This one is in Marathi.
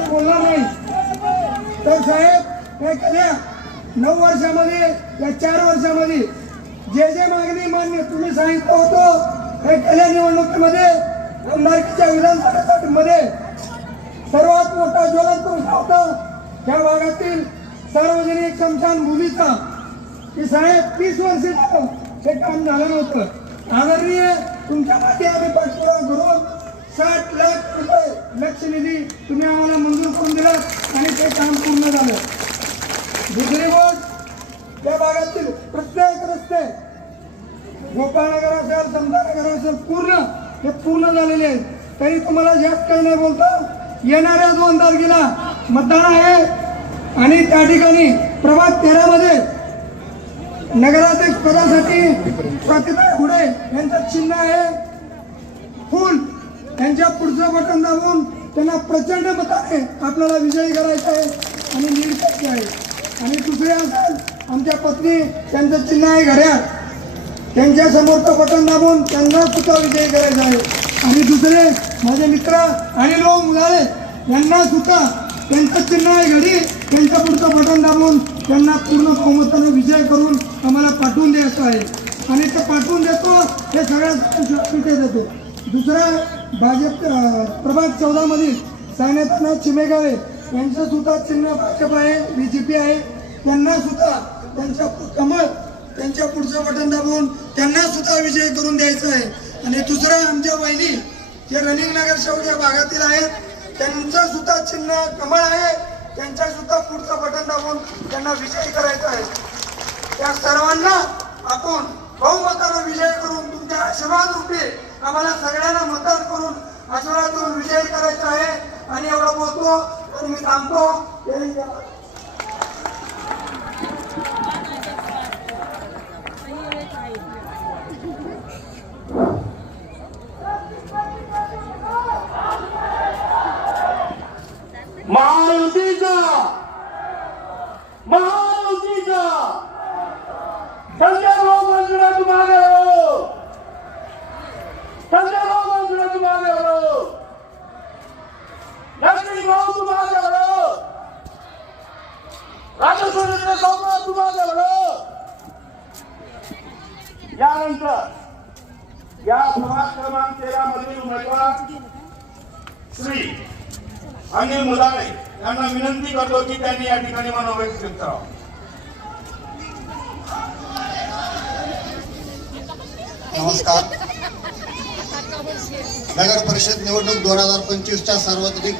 शब्द बोलणार नाही. तर साहेब हे केल्या 9 वर्षामध्ये या 4 वर्षामध्ये जे मागणी मान्य तुम्ही सांगितलं होतं हे केल्या निवडणुकीमध्ये आमदारकीच्या विधानसभेमध्ये सर्वात मोठा ज्वलंत प्रश्न होता त्या भागातील सार्वजनिक स्मशानभूमीचा की साहेब 30 वर्ष हे काम झालं नव्हतं. आदरणीय तुमच्या मध्ये आम्ही पाठपुरावा करून 60 लाख रुपये लक्ष निधी तुम्ही आम्हाला मंजूर करून दिला आणि ते काम पूर्ण झालं. दुसरी गोष्ट त्या भागातील प्रत्येक रस्ते गोपाळनगर असेल समतानगर असेल पूर्ण झालेले आहेत. तरी तुम्हाला जास्त काही नाही बोलतो. येणाऱ्या 2 तारखेला मतदान आहे आणि त्या ठिकाणी प्रभाग 13 मध्ये नगराध्यक्ष पदासाठी प्रतिभा घुडे यांचं चिन्ह आहे फुल. त्यांच्या पुढचं बटन दाबून त्यांना प्रचंड मताने आपल्याला विजयी करायचं आहे आणि लीड करायचं आहे. आणि दुसरे असेल आमच्या पत्नी त्यांचं चिन्ह आहे घड्याळ. त्यांच्या समोरचं बटन दाबून त्यांना सुद्धा विजयी करायचं आहे. आणि दुसरे माझे मित्र आणि लोक मुलाले यांना सुद्धा त्यांचं चिन्ह आहे घडी. त्यांचं पुढचं बटन दाबून त्यांना पूर्ण बहुमताने विजय करून आम्हाला पाठवून द्यायचं आहे. आणि ते पाठवून देतो हे सगळ्या देतो. दुसरं भाजप प्रभाग 14 मधील सायनाथनाथ चिमेगावे यांचं सुद्धा चिन्ह भाजप आहे BJP आहे. त्यांना सुद्धा त्यांच्या कमळ त्यांच्या पुढचं बटन दाबून त्यांना सुद्धा विजय करून द्यायचं आहे. आणि दुसरं आमच्या वहिनी जे रनिंग नगरसेवक भागातील आहेत त्यांचं सुद्धा चिन्ह कमळ आहे. त्यांच्या सुद्धा पुढचं बटन दाबून त्यांना विजयी करायचं आहे. त्या सर्वांना आपण बहुमतानं विजय करून तुमच्या आशीर्वाद रूपी आम्हाला सगळ्यांना मतदान करून आशीर्वाद करून विजयी करायचं आहे. आणि एवढं बोलतो आणि मी थांबतो. महायुतीचा संजय भाऊ मंजुळा तुम्हारे हो. संजय भाऊ मंजुळा तुम्हारे हो. नक्की भाऊ तुम्हारे हो. राजस्थान सौम्य तुम्हारे हो. यानंतर या प्रभाग क्रमांक 13 मधील उमेदवार श्री अनिल मुलाळे यांना विनंती करतो की त्यांनी या ठिकाणी मनोव्यक्त करावं. नमस्कार. नगर परिषद निवडणूक 2025 च्या सार्वत्रिक